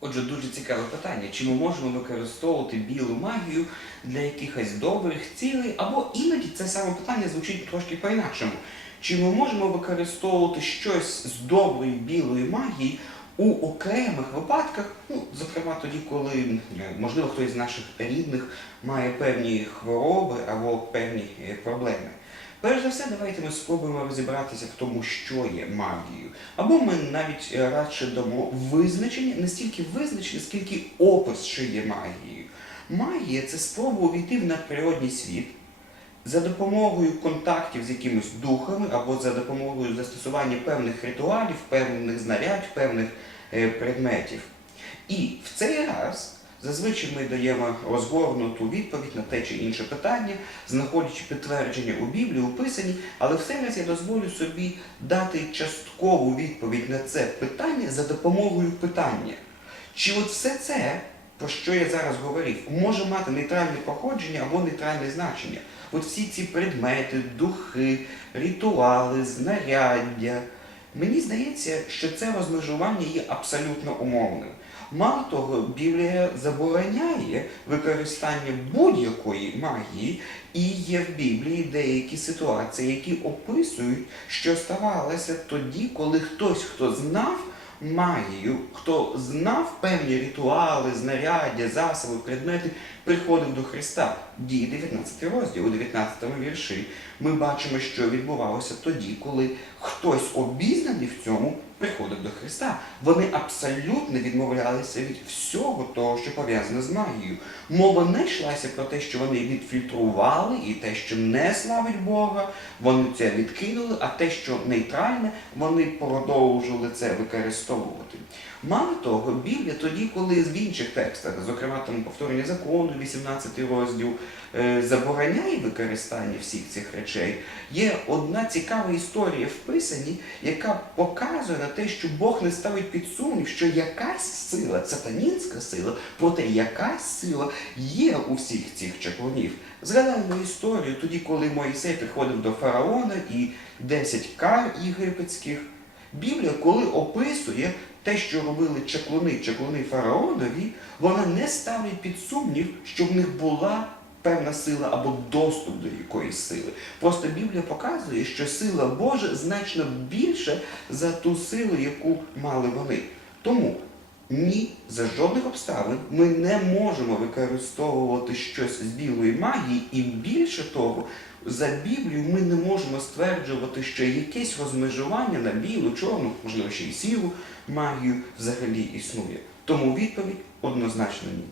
Отже, дуже цікаве питання. Чи ми можемо використовувати білу магію для якихось добрих цілей, або іноді це саме питання звучить трошки по-інакшому. Чи ми можемо використовувати щось з доброї білої магії у окремих випадках, ну, зокрема тоді, коли можливо хтось з наших рідних має певні хвороби або певні е, проблеми. Перш за все, давайте ми спробуємо розібратися в тому, що є магією. Або ми навіть е, радше дамо визначення, не стільки визначення, скільки опис, що є магією. Магія це спроба увійти в надприродній світ за допомогою контактів з якимись духами або за допомогою застосування певних ритуалів, певних знарядь, певних е, предметів. І в цей раз зазвичай ми даємо розгорнуту відповідь на те чи інше питання, знаходячи підтвердження у Біблії, у Писанні, але в цей раз я дозволю собі дати часткову відповідь на це питання за допомогою питання. Чи от все це, про що я зараз говорив, може мати нейтральне походження або нейтральне значення? От всі ці предмети, духи, ритуали, знаряддя. Мені здається, що це розмежування є абсолютно умовним. Мало того, Біблія забороняє використання будь-якої магії, і є в Біблії деякі ситуації, які описують, що ставалося тоді, коли хтось, хто знав магію, хто знав певні ритуали, знаряддя, засоби, предмети, приходив до Христа. Дії 19 розділ, у 19 вірші. Ми бачимо, що відбувалося тоді, коли хтось обізнаний в цьому приходив до Христа. Вони абсолютно відмовлялися від всього того, що пов'язане з магією. Мова не йшлася про те, що вони відфільтрували і те, що не славить Бога, вони це відкинули, а те, що нейтральне, вони продовжували це використовувати. Мало того, Біблія тоді, коли в інших текстах, зокрема там повторення закону, 18 розділ, е, забороняє використання всіх цих речей, є одна цікава історія в Писанні, яка показує на те, що Бог не ставить під сумнів, що якась сила, сатанінська сила, проте якась сила є у всіх цих чаклунів. Згадаємо історію тоді, коли Моїсей приходив до фараона і 10 кар єгипетських. Біблія, коли описує те, що робили чаклуни, чаклуни фараонові, вона не ставить під сумнів, що в них була певна сила або доступ до якоїсь сили. Просто Біблія показує, що сила Божа значно більше за ту силу, яку мали вони. Тому ні, за жодних обставин ми не можемо використовувати щось з білої магії, і більше того, за Біблію ми не можемо стверджувати, що якесь розмежування на білу, чорну, можливо, ще й сілу магію взагалі існує. Тому відповідь однозначно ні.